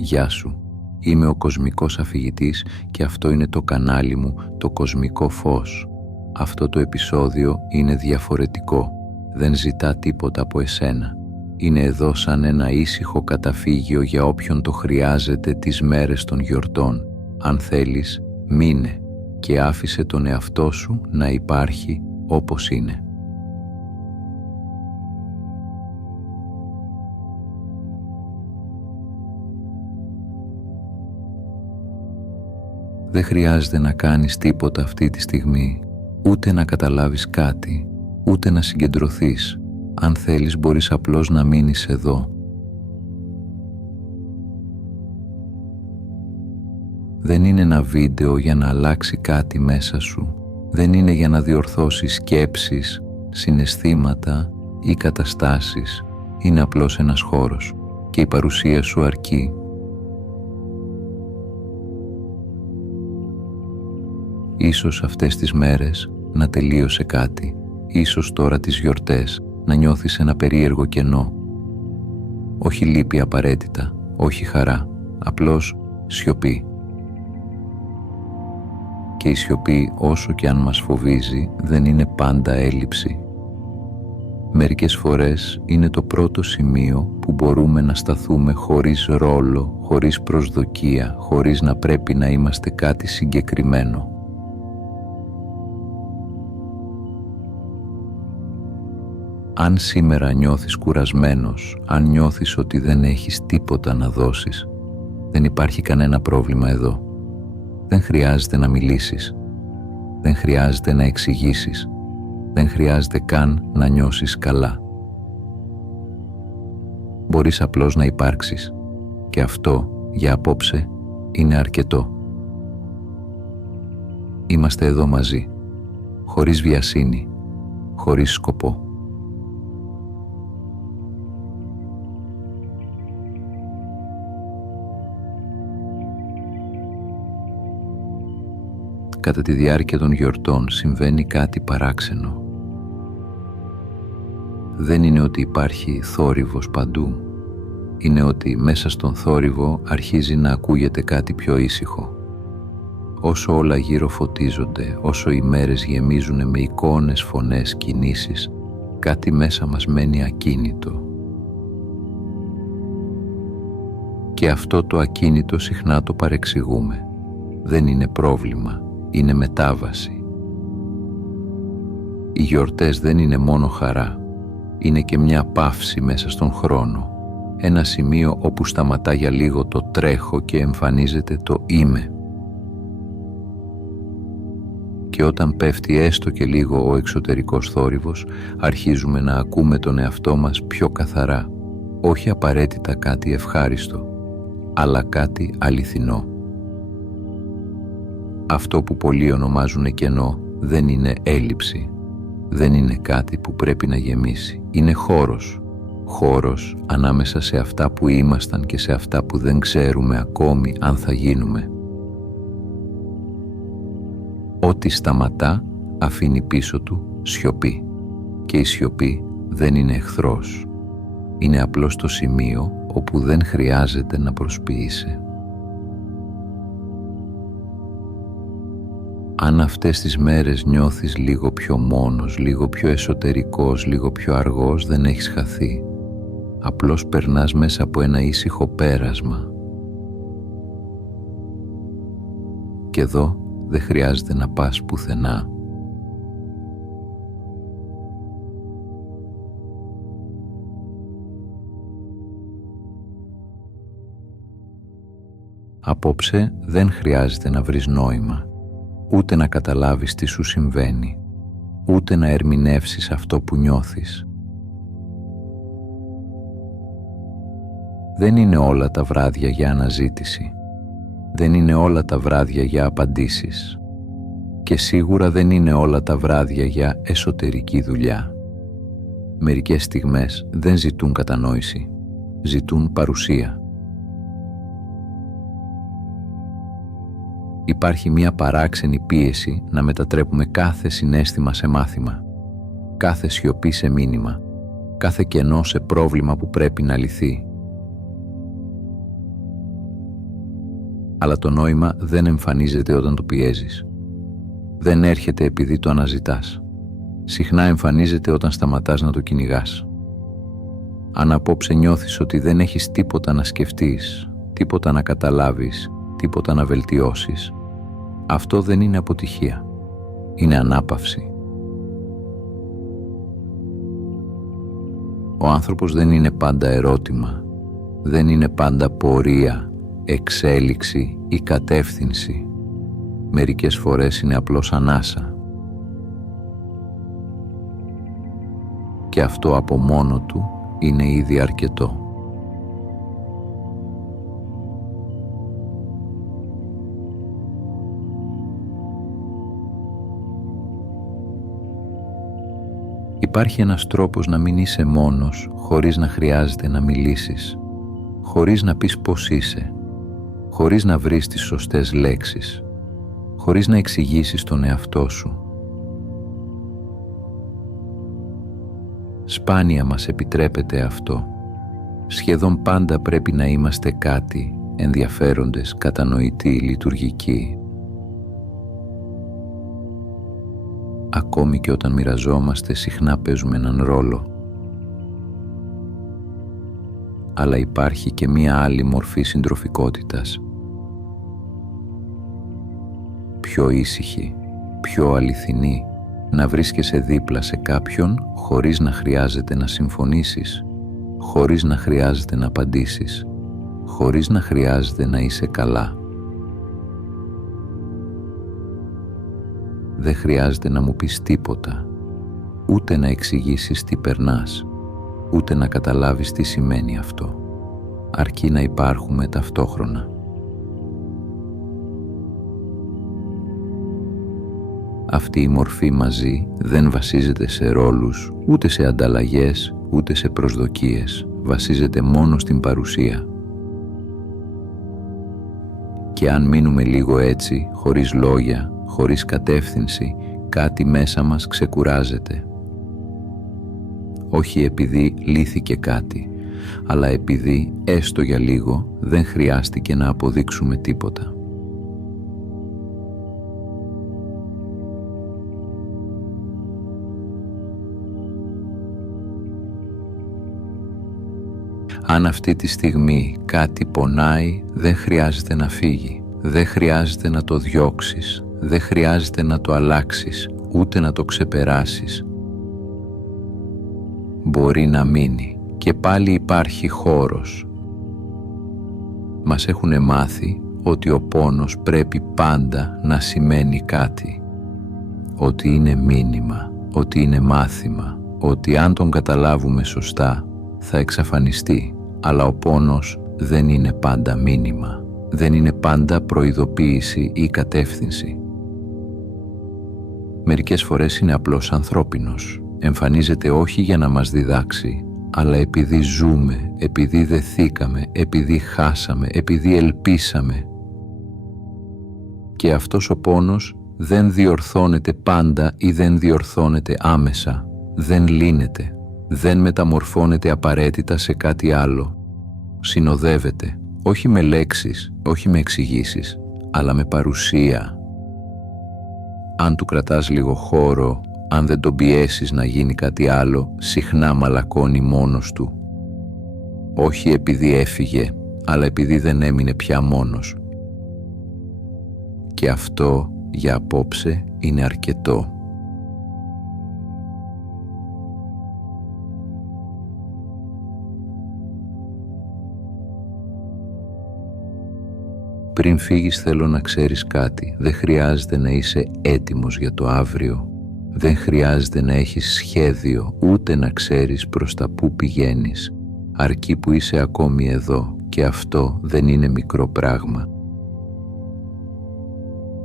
Γεια σου. Είμαι ο Κοσμικός Αφηγητής και αυτό είναι το κανάλι μου, το Κοσμικό Φως. Αυτό το επεισόδιο είναι διαφορετικό. Δεν ζητά τίποτα από εσένα. Είναι εδώ σαν ένα ήσυχο καταφύγιο για όποιον το χρειάζεται τις μέρες των γιορτών. Αν θέλεις, μείνε και άφησε τον εαυτό σου να υπάρχει όπως είναι. Δεν χρειάζεται να κάνεις τίποτα αυτή τη στιγμή, ούτε να καταλάβεις κάτι, ούτε να συγκεντρωθείς. Αν θέλεις μπορείς απλώς να μείνεις εδώ. Δεν είναι ένα βίντεο για να αλλάξει κάτι μέσα σου. Δεν είναι για να διορθώσεις σκέψεις, συναισθήματα ή καταστάσεις. Είναι απλώς ένας χώρος και η παρουσία σου αρκεί. Ίσως αυτές τις μέρες να τελείωσε κάτι. Ίσως τώρα τις γιορτές να νιώθεις ένα περίεργο κενό. Όχι λύπη απαραίτητα, όχι χαρά, απλώς σιωπή. Και η σιωπή, όσο και αν μας φοβίζει, δεν είναι πάντα έλλειψη. Μερικές φορές είναι το πρώτο σημείο που μπορούμε να σταθούμε χωρίς ρόλο, χωρίς προσδοκία, χωρίς να πρέπει να είμαστε κάτι συγκεκριμένο. Αν σήμερα νιώθεις κουρασμένος, αν νιώθεις ότι δεν έχεις τίποτα να δώσεις, δεν υπάρχει κανένα πρόβλημα εδώ. Δεν χρειάζεται να μιλήσεις. Δεν χρειάζεται να εξηγήσεις. Δεν χρειάζεται καν να νιώσεις καλά. Μπορείς απλώς να υπάρξεις και αυτό για απόψε είναι αρκετό. Είμαστε εδώ μαζί, χωρίς βιασύνη, χωρίς σκοπό. Κατά τη διάρκεια των γιορτών συμβαίνει κάτι παράξενο. Δεν είναι ότι υπάρχει θόρυβος παντού. Είναι ότι μέσα στον θόρυβο αρχίζει να ακούγεται κάτι πιο ήσυχο. Όσο όλα γύρω φωτίζονται, όσο οι μέρες γεμίζουν με εικόνες, φωνές, κινήσεις, κάτι μέσα μας μένει ακίνητο. Και αυτό το ακίνητο συχνά το παρεξηγούμε. Δεν είναι πρόβλημα. Είναι μετάβαση. Οι γιορτές δεν είναι μόνο χαρά, είναι και μια παύση μέσα στον χρόνο, ένα σημείο όπου σταματά για λίγο το τρέχω και εμφανίζεται το είμαι. Και όταν πέφτει έστω και λίγο ο εξωτερικός θόρυβος, αρχίζουμε να ακούμε τον εαυτό μας πιο καθαρά, όχι απαραίτητα κάτι ευχάριστο, αλλά κάτι αληθινό. Αυτό που πολλοί ονομάζουν κενό δεν είναι έλλειψη, δεν είναι κάτι που πρέπει να γεμίσει. Είναι χώρος, χώρος ανάμεσα σε αυτά που ήμασταν και σε αυτά που δεν ξέρουμε ακόμη αν θα γίνουμε. Ό,τι σταματά αφήνει πίσω του σιωπή και η σιωπή δεν είναι εχθρός. Είναι απλώς το σημείο όπου δεν χρειάζεται να προσποιείσαι. Αν αυτές τις μέρες νιώθεις λίγο πιο μόνος, λίγο πιο εσωτερικός, λίγο πιο αργός, δεν έχεις χαθεί. Απλώς περνάς μέσα από ένα ήσυχο πέρασμα. Και εδώ δεν χρειάζεται να πας πουθενά. Απόψε δεν χρειάζεται να βρεις νόημα. Ούτε να καταλάβεις τι σου συμβαίνει, ούτε να ερμηνεύσεις αυτό που νιώθεις. Δεν είναι όλα τα βράδια για αναζήτηση. Δεν είναι όλα τα βράδια για απαντήσεις. Και σίγουρα δεν είναι όλα τα βράδια για εσωτερική δουλειά. Μερικές στιγμές δεν ζητούν κατανόηση, ζητούν παρουσία. Υπάρχει μια παράξενη πίεση να μετατρέπουμε κάθε συναίσθημα σε μάθημα, κάθε σιωπή σε μήνυμα, κάθε κενό σε πρόβλημα που πρέπει να λυθεί. Αλλά το νόημα δεν εμφανίζεται όταν το πιέζεις. Δεν έρχεται επειδή το αναζητάς. Συχνά εμφανίζεται όταν σταματάς να το κυνηγάς. Αν απόψε νιώθεις ότι δεν έχεις τίποτα να σκεφτείς, τίποτα να καταλάβεις, τίποτα να βελτιώσεις, αυτό δεν είναι αποτυχία. Είναι ανάπαυση. Ο άνθρωπος δεν είναι πάντα ερώτημα, δεν είναι πάντα πορεία, εξέλιξη ή κατεύθυνση. Μερικές φορές είναι απλώς ανάσα. Και αυτό από μόνο του είναι ήδη αρκετό. Υπάρχει ένας τρόπος να μην είσαι μόνος χωρίς να χρειάζεται να μιλήσεις, χωρίς να πεις πώς είσαι, χωρίς να βρεις τις σωστές λέξεις, χωρίς να εξηγήσεις τον εαυτό σου. Σπάνια μας επιτρέπεται αυτό. Σχεδόν πάντα πρέπει να είμαστε κάτι, ενδιαφέροντες, κατανοητοί, λειτουργικοί. Ακόμη και όταν μοιραζόμαστε, συχνά παίζουμε έναν ρόλο. Αλλά υπάρχει και μία άλλη μορφή συντροφικότητας. Πιο ήσυχη, πιο αληθινή, να βρίσκεσαι δίπλα σε κάποιον χωρίς να χρειάζεται να συμφωνήσεις, χωρίς να χρειάζεται να απαντήσεις, χωρίς να χρειάζεται να είσαι καλά. Δεν χρειάζεται να μου πεις τίποτα, ούτε να εξηγήσεις τι περνάς, ούτε να καταλάβεις τι σημαίνει αυτό, αρκεί να υπάρχουμε ταυτόχρονα. Αυτή η μορφή μαζί δεν βασίζεται σε ρόλους, ούτε σε ανταλλαγές, ούτε σε προσδοκίες, βασίζεται μόνο στην παρουσία. Και αν μείνουμε λίγο έτσι, χωρίς λόγια, χωρίς κατεύθυνση, κάτι μέσα μας ξεκουράζεται. Όχι επειδή λύθηκε κάτι, αλλά επειδή έστω για λίγο δεν χρειάστηκε να αποδείξουμε τίποτα. Αν αυτή τη στιγμή κάτι πονάει, δεν χρειάζεται να φύγει, δεν χρειάζεται να το διώξεις, δεν χρειάζεται να το αλλάξεις, ούτε να το ξεπεράσεις. Μπορεί να μείνει και πάλι υπάρχει χώρος. Μας έχουν μάθει ότι ο πόνος πρέπει πάντα να σημαίνει κάτι, ότι είναι μήνυμα, ότι είναι μάθημα, ότι αν τον καταλάβουμε σωστά θα εξαφανιστεί, αλλά ο πόνος δεν είναι πάντα μήνυμα, δεν είναι πάντα προειδοποίηση ή κατεύθυνση. Μερικές φορές είναι απλώς ανθρώπινος, εμφανίζεται όχι για να μας διδάξει, αλλά επειδή ζούμε, επειδή δεθήκαμε, επειδή χάσαμε, επειδή ελπίσαμε. Και αυτός ο πόνος δεν διορθώνεται πάντα ή δεν διορθώνεται άμεσα, δεν λύνεται, δεν μεταμορφώνεται απαραίτητα σε κάτι άλλο. Συνοδεύεται, όχι με λέξεις, όχι με εξηγήσεις, αλλά με παρουσία. Αν του κρατάς λίγο χώρο, αν δεν τον πιέσεις να γίνει κάτι άλλο, συχνά μαλακώνει μόνος του. Όχι επειδή έφυγε, αλλά επειδή δεν έμεινε πια μόνος. Και αυτό για απόψε είναι αρκετό. Πριν φύγεις θέλω να ξέρεις κάτι. Δεν χρειάζεται να είσαι έτοιμος για το αύριο. Δεν χρειάζεται να έχεις σχέδιο, ούτε να ξέρεις προς τα πού πηγαίνεις. Αρκεί που είσαι ακόμη εδώ και αυτό δεν είναι μικρό πράγμα.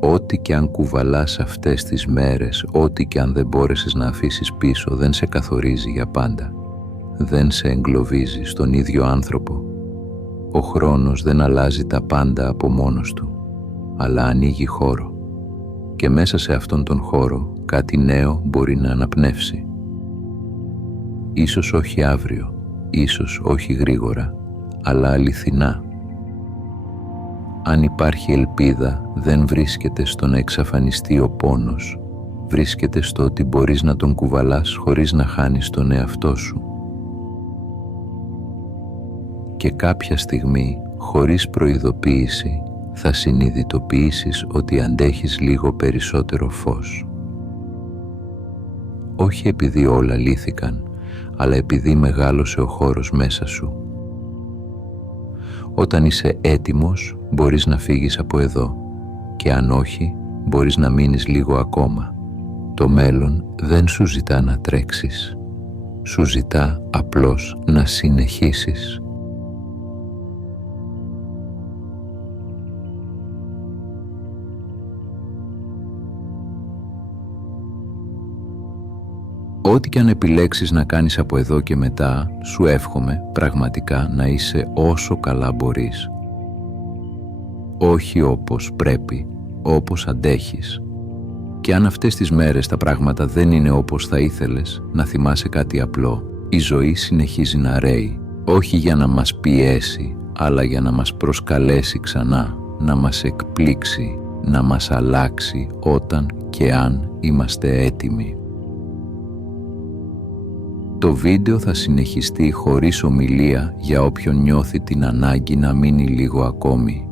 Ό,τι και αν κουβαλάς αυτές τις μέρες, ό,τι και αν δεν μπόρεσες να αφήσεις πίσω, δεν σε καθορίζει για πάντα. Δεν σε εγκλωβίζει στον ίδιο άνθρωπο. Ο χρόνος δεν αλλάζει τα πάντα από μόνος του, αλλά ανοίγει χώρο. Και μέσα σε αυτόν τον χώρο κάτι νέο μπορεί να αναπνεύσει. Ίσως όχι αύριο, ίσως όχι γρήγορα, αλλά αληθινά. Αν υπάρχει ελπίδα, δεν βρίσκεται στο να εξαφανιστεί ο πόνος. Βρίσκεται στο ότι μπορείς να τον κουβαλάς χωρίς να χάνεις τον εαυτό σου. Και κάποια στιγμή, χωρίς προειδοποίηση, θα συνειδητοποιήσεις ότι αντέχεις λίγο περισσότερο φως. Όχι επειδή όλα λύθηκαν, αλλά επειδή μεγάλωσε ο χώρος μέσα σου. Όταν είσαι έτοιμος, μπορείς να φύγεις από εδώ και αν όχι, μπορείς να μείνεις λίγο ακόμα. Το μέλλον δεν σου ζητά να τρέξεις. Σου ζητά απλώς να συνεχίσεις. Ό,τι και αν επιλέξεις να κάνεις από εδώ και μετά, σου εύχομαι πραγματικά να είσαι όσο καλά μπορείς. Όχι όπως πρέπει, όπως αντέχεις. Και αν αυτές τις μέρες τα πράγματα δεν είναι όπως θα ήθελες, να θυμάσαι κάτι απλό. Η ζωή συνεχίζει να ρέει, όχι για να μας πιέσει, αλλά για να μας προσκαλέσει ξανά, να μας εκπλήξει, να μας αλλάξει όταν και αν είμαστε έτοιμοι. Το βίντεο θα συνεχιστεί χωρίς ομιλία για όποιον νιώθει την ανάγκη να μείνει λίγο ακόμη.